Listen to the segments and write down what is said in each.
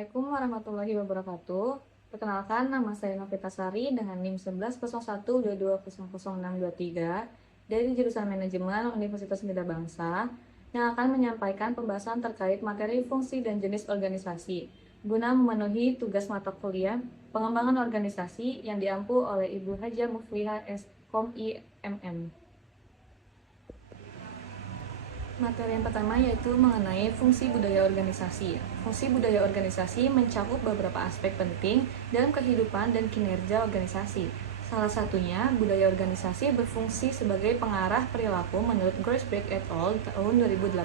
Assalamualaikum warahmatullahi wabarakatuh. Perkenalkan, nama saya Novita Sari dengan NIM 110122000623 dari jurusan Manajemen Universitas Bina Bangsa yang akan menyampaikan pembahasan terkait materi fungsi dan jenis organisasi guna memenuhi tugas mata kuliah pengembangan organisasi yang diampu oleh Ibu Hajah Muflihah S.Com IMM. Materi yang pertama yaitu mengenai fungsi budaya organisasi. Fungsi budaya organisasi mencakup beberapa aspek penting dalam kehidupan dan kinerja organisasi. Salah satunya, budaya organisasi berfungsi sebagai pengarah perilaku menurut Groesbeck et al. Tahun 2018.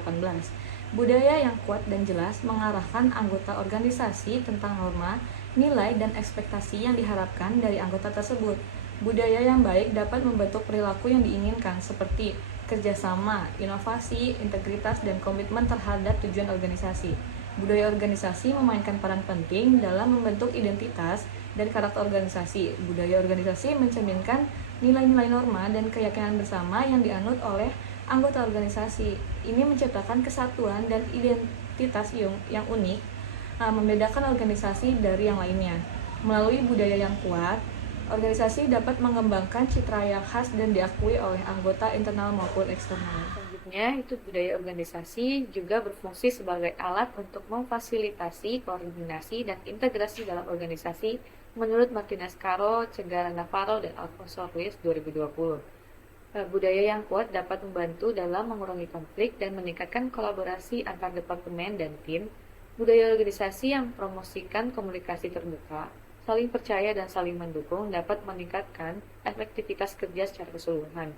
Budaya yang kuat dan jelas mengarahkan anggota organisasi tentang norma, nilai, dan ekspektasi yang diharapkan dari anggota tersebut. Budaya yang baik dapat membentuk perilaku yang diinginkan seperti kerjasama, inovasi, integritas, dan komitmen terhadap tujuan organisasi. Budaya organisasi memainkan peran penting dalam membentuk identitas dan karakter organisasi. Budaya organisasi mencerminkan nilai-nilai norma dan keyakinan bersama yang dianut oleh anggota organisasi. Ini menciptakan kesatuan dan identitas yang unik, membedakan organisasi dari yang lainnya. Melalui budaya yang kuat, organisasi dapat mengembangkan citra yang khas dan diakui oleh anggota internal maupun eksternal. Selanjutnya, itu budaya organisasi juga berfungsi sebagai alat untuk memfasilitasi koordinasi dan integrasi dalam organisasi menurut Martinez Caro, Cegara Navarro, dan Alfonso Ruiz 2020. Budaya yang kuat dapat membantu dalam mengurangi konflik dan meningkatkan kolaborasi antar departemen dan tim. Budaya organisasi yang promosikan komunikasi terbuka, saling percaya dan saling mendukung dapat meningkatkan efektivitas kerja secara keseluruhan.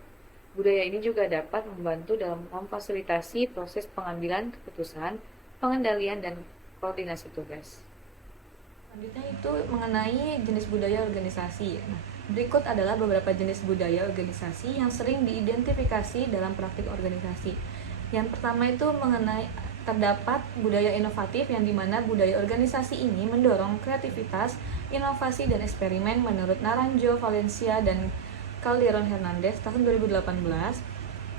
Budaya ini juga dapat membantu dalam memfasilitasi proses pengambilan keputusan, pengendalian, dan koordinasi tugas. Selanjutnya itu mengenai jenis budaya organisasi. Berikut adalah beberapa jenis budaya organisasi yang sering diidentifikasi dalam praktik organisasi. Yang pertama itu mengenai terdapat budaya inovatif yang dimana budaya organisasi ini mendorong kreativitas, inovasi, dan eksperimen menurut Naranjo, Valencia, dan Calderon Hernandez tahun 2018.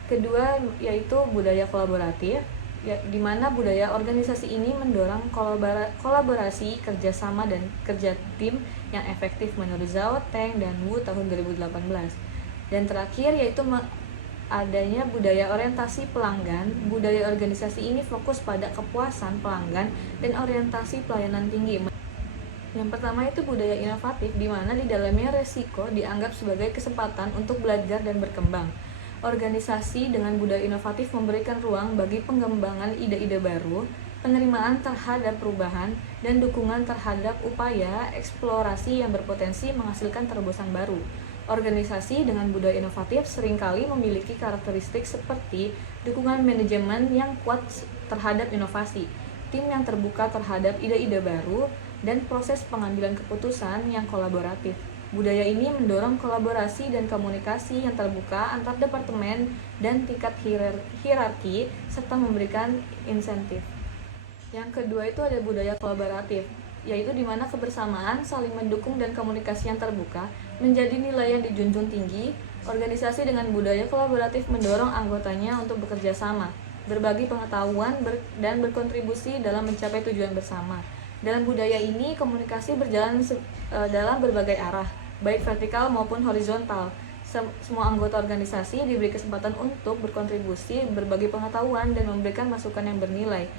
Kedua yaitu budaya kolaboratif, di mana budaya organisasi ini mendorong kolaborasi, kerjasama, dan kerja tim yang efektif menurut Zhao, Teng, dan Wu tahun 2018. Dan terakhir yaitu adanya budaya orientasi pelanggan. Budaya organisasi ini fokus pada kepuasan pelanggan dan orientasi pelayanan tinggi. Yang pertama itu budaya inovatif, di mana di dalamnya resiko dianggap sebagai kesempatan untuk belajar dan berkembang. Organisasi dengan budaya inovatif memberikan ruang bagi pengembangan ide-ide baru, penerimaan terhadap perubahan, dan dukungan terhadap upaya eksplorasi yang berpotensi menghasilkan terobosan baru. Organisasi dengan budaya inovatif seringkali memiliki karakteristik seperti dukungan manajemen yang kuat terhadap inovasi, tim yang terbuka terhadap ide-ide baru, dan proses pengambilan keputusan yang kolaboratif. Budaya ini mendorong kolaborasi dan komunikasi yang terbuka antar departemen dan tingkat hierarki, serta memberikan insentif. Yang kedua itu ada budaya kolaboratif, yaitu di mana kebersamaan, saling mendukung, dan komunikasi yang terbuka menjadi nilai yang dijunjung tinggi. Organisasi dengan budaya kolaboratif mendorong anggotanya untuk bekerja sama, berbagi pengetahuan, dan berkontribusi dalam mencapai tujuan bersama. Dalam budaya ini, komunikasi berjalan dalam berbagai arah, baik vertikal maupun horizontal. Semua anggota organisasi diberi kesempatan untuk berkontribusi, berbagi pengetahuan, dan memberikan masukan yang bernilai.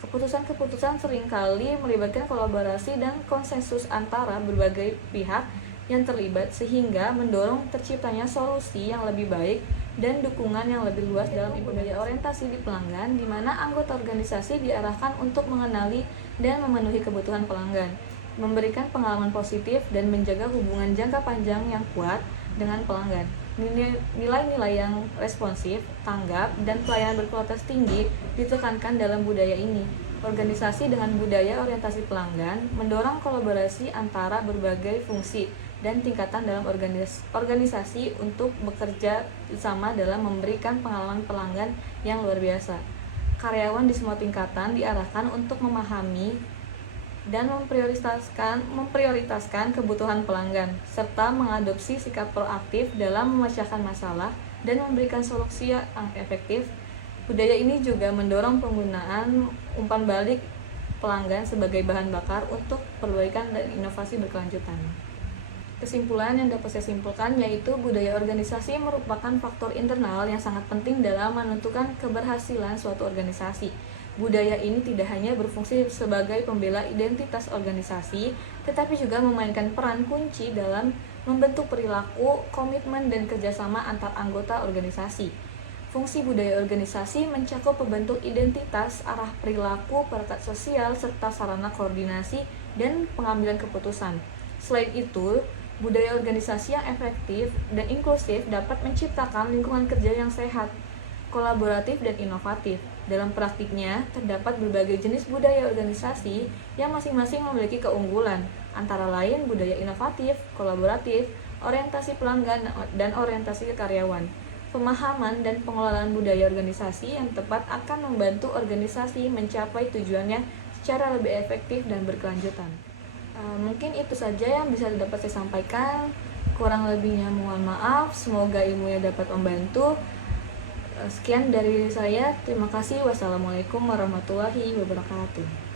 Keputusan-keputusan seringkali melibatkan kolaborasi dan konsensus antara berbagai pihak yang terlibat, sehingga mendorong terciptanya solusi yang lebih baik dan dukungan yang lebih luas dalam budaya orientasi di pelanggan, di mana anggota organisasi diarahkan untuk mengenali dan memenuhi kebutuhan pelanggan, memberikan pengalaman positif, dan menjaga hubungan jangka panjang yang kuat dengan pelanggan. Nilai-nilai yang responsif, tanggap, dan pelayanan berkualitas tinggi ditekankan dalam budaya ini. Organisasi dengan budaya orientasi pelanggan mendorong kolaborasi antara berbagai fungsi dan tingkatan dalam organisasi untuk bekerja bersama dalam memberikan pengalaman pelanggan yang luar biasa. Karyawan di semua tingkatan diarahkan untuk memahami dan memprioritaskan kebutuhan pelanggan, serta mengadopsi sikap proaktif dalam memecahkan masalah dan memberikan solusi yang efektif. Budaya ini juga mendorong penggunaan umpan balik pelanggan sebagai bahan bakar untuk perbaikan dan inovasi berkelanjutan. Kesimpulan yang dapat saya simpulkan yaitu budaya organisasi merupakan faktor internal yang sangat penting dalam menentukan keberhasilan suatu organisasi. Budaya ini tidak hanya berfungsi sebagai pembela identitas organisasi, tetapi juga memainkan peran kunci dalam membentuk perilaku, komitmen, dan kerjasama antar anggota organisasi. Fungsi budaya organisasi mencakup membentuk identitas, arah perilaku, perekat sosial, serta sarana koordinasi dan pengambilan keputusan. Selain itu, budaya organisasi yang efektif dan inklusif dapat menciptakan lingkungan kerja yang sehat, kolaboratif, dan inovatif. Dalam praktiknya, terdapat berbagai jenis budaya organisasi yang masing-masing memiliki keunggulan, antara lain budaya inovatif, kolaboratif, orientasi pelanggan, dan orientasi ke karyawan. Pemahaman dan pengelolaan budaya organisasi yang tepat akan membantu organisasi mencapai tujuannya secara lebih efektif dan berkelanjutan. Mungkin itu saja yang bisa dapat saya sampaikan. Kurang lebihnya mohon maaf. Semoga ilmunya dapat membantu. Sekian dari saya. Terima kasih. Wassalamualaikum warahmatullahi wabarakatuh.